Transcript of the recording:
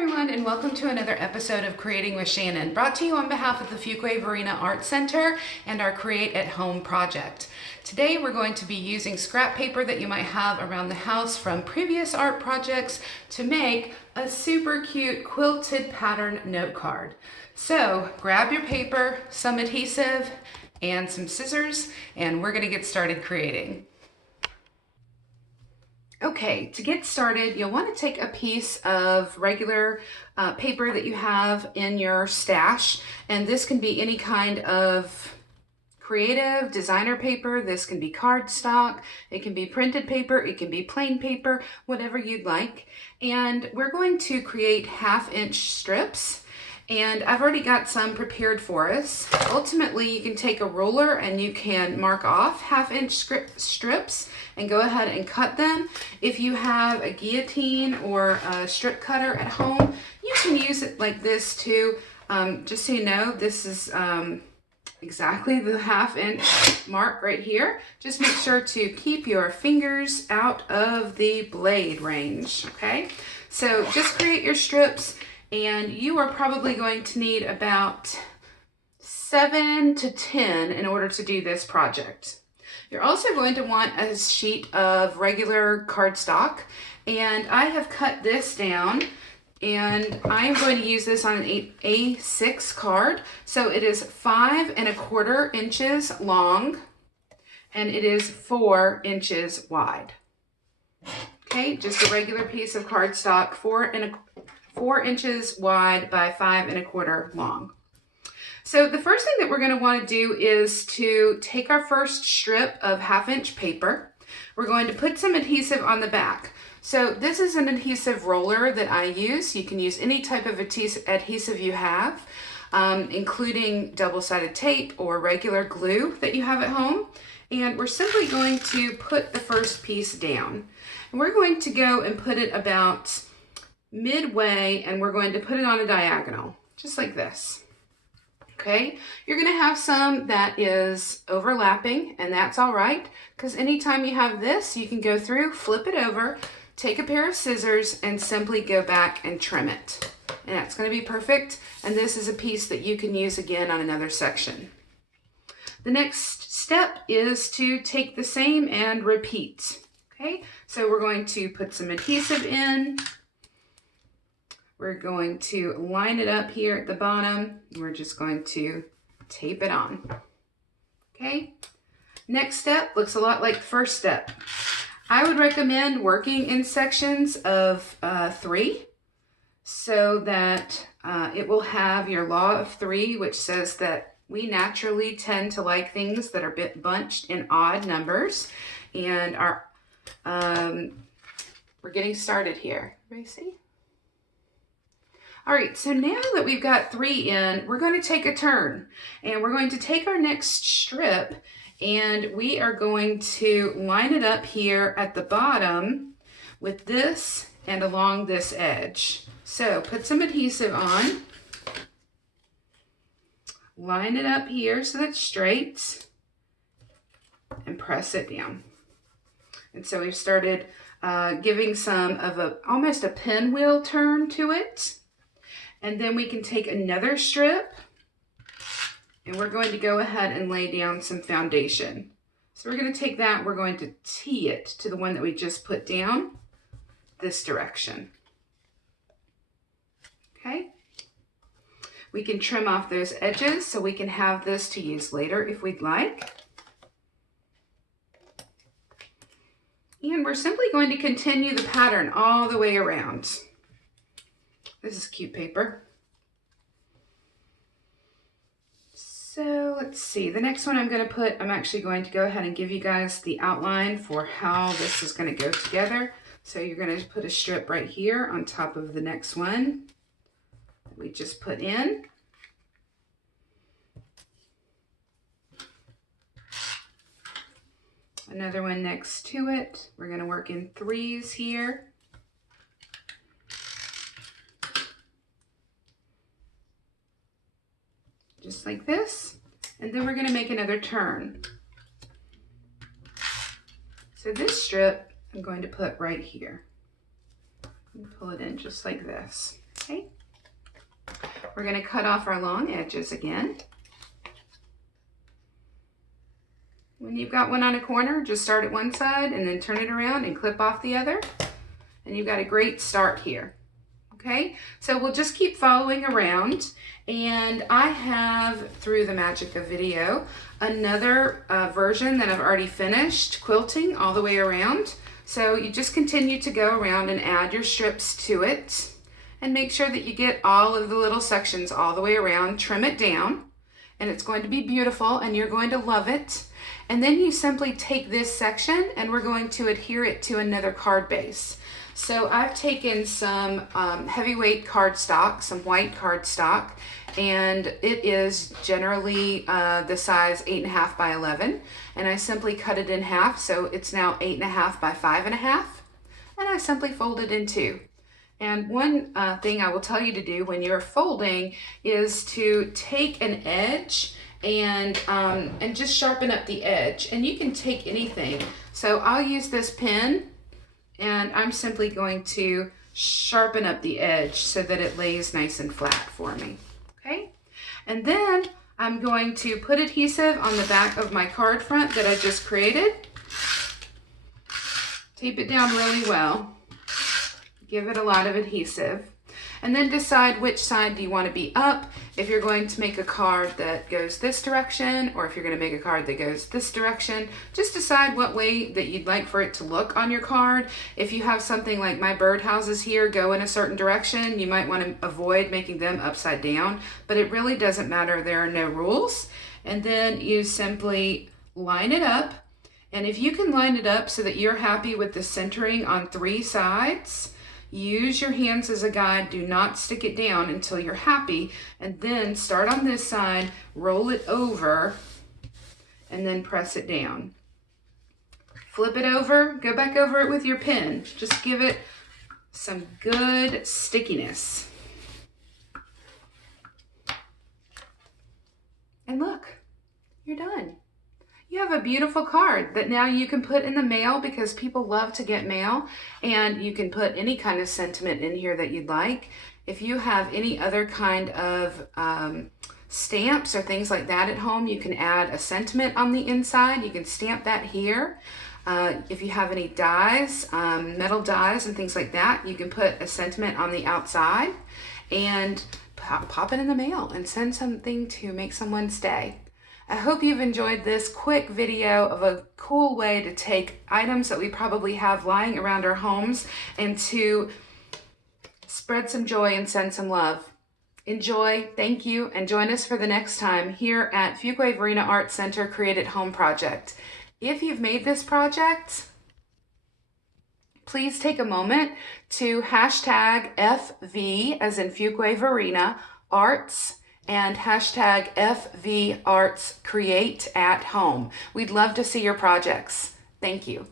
everyone, and welcome to another episode of Creating with Shannon, brought to you on behalf of the Fuquay-Varina Art Center and our Create at Home project. Today we're going to be using scrap paper that you might have around the house from previous art projects to make a super cute quilted pattern note card. So grab your paper, some adhesive, and some scissors, and we're going to get started creating. Okay, to get started, you'll want to take a piece of regular paper that you have in your stash, and this can be any kind of creative designer paper. This can be cardstock, it can be printed paper, it can be plain paper, whatever you'd like. And we're going to create 1/2-inch strips. And I've already got some prepared for us. Ultimately, you can take a ruler and you can mark off 1/2-inch strips and go ahead and cut them. If you have a guillotine or a strip cutter at home, you can use it like this too. Just so you know, this is exactly the 1/2-inch mark right here. Just make sure to keep your fingers out of the blade range, okay? So just create your strips. And you are probably going to need about 7 to 10 in order to do this project. You're also going to want a sheet of regular cardstock, and I have cut this down, and I'm going to use this on an A6 card. So it is 5 1/4 inches long, and it is 4 inches wide. Okay, just a regular piece of cardstock, 4 inches wide by 5 1/4 long. So the first thing that we're going to want to do is to take our first strip of 1/2-inch paper. We're going to put some adhesive on the back. So this is an adhesive roller that I use. You can use any type of adhesive you have, including double-sided tape or regular glue that you have at home. And we're simply going to put the first piece down. And we're going to go and put it about midway, and we're going to put it on a diagonal, just like this. Okay, you're going to have some that is overlapping, and that's all right, because anytime you have this, you can go through, flip it over, take a pair of scissors, and simply go back and trim it. And that's going to be perfect, and this is a piece that you can use again on another section. The next step is to take the same and repeat. Okay, so we're going to put some adhesive in. We're going to line it up here at the bottom. We're just going to tape it on. Okay, next step looks a lot like the first step. I would recommend working in sections of 3 so that it will have your law of 3, which says that we naturally tend to like things that are a bit bunched in odd numbers. And we're getting started here. Everybody see? All right, so now that we've got 3 in, we're going to take a turn, and we're going to take our next strip, and we are going to line it up here at the bottom with this and along this edge. So put some adhesive on, line it up here so that's straight, and press it down. And so we've started giving some of almost a pinwheel turn to it. And then we can take another strip, and we're going to go ahead and lay down some foundation. So we're going to take that, we're going to tee it to the one that we just put down, this direction. Okay. We can trim off those edges so we can have this to use later if we'd like. And we're simply going to continue the pattern all the way around. This is cute paper. So let's see, the next one I'm actually going to go ahead and give you guys the outline for how this is going to go together. So you're going to put a strip right here on top of the next one that we just put in. Another one next to it. We're going to work in 3s here. Just like this, and then we're going to make another turn. So this strip I'm going to put right here. And pull it in just like this. Okay. We're going to cut off our long edges again. When you've got one on a corner, just start at one side and then turn it around and clip off the other. And you've got a great start here. Okay, so we'll just keep following around, and I have, through the magic of video, another version that I've already finished quilting all the way around. So you just continue to go around and add your strips to it, and make sure that you get all of the little sections all the way around, trim it down, and it's going to be beautiful and you're going to love it. And then you simply take this section and we're going to adhere it to another card base. So I've taken some heavyweight cardstock, some white cardstock, and it is generally the size 8.5 by 11. And I simply cut it in half, so it's now 8.5 by 5.5. And I simply fold it in two. And one thing I will tell you to do when you're folding is to take an edge and just sharpen up the edge. And you can take anything. So I'll use this pen, and I'm simply going to sharpen up the edge so that it lays nice and flat for me. Okay, and then I'm going to put adhesive on the back of my card front that I just created. Tape it down really well. Give it a lot of adhesive. And then decide which side do you want to be up. If you're going to make a card that goes this direction, or if you're going to make a card that goes this direction, just decide what way that you'd like for it to look on your card. If you have something like my birdhouses here go in a certain direction, you might want to avoid making them upside down, but it really doesn't matter. There are no rules. And then you simply line it up. And if you can line it up so that you're happy with the centering on 3 sides, use your hands as a guide. Do not stick it down until you're happy, and then start on this side, roll it over, and then press it down. Flip it over, go back over it with your pen. Just give it some good stickiness. And look, you're done. You have a beautiful card that now you can put in the mail, because people love to get mail, and you can put any kind of sentiment in here that you'd like. If you have any other kind of stamps or things like that at home, you can add a sentiment on the inside. You can stamp that here. If you have any dies, metal dies and things like that, you can put a sentiment on the outside and pop it in the mail and send something to make someone's day. I hope you've enjoyed this quick video of a cool way to take items that we probably have lying around our homes and to spread some joy and send some love. Enjoy, thank you, and join us for the next time here at Fuquay-Varina Art Center Create at Home project. If you've made this project, please take a moment to hashtag FV, as in Fuquay-Varina Arts, and hashtag FV Arts Create at Home. We'd love to see your projects. Thank you.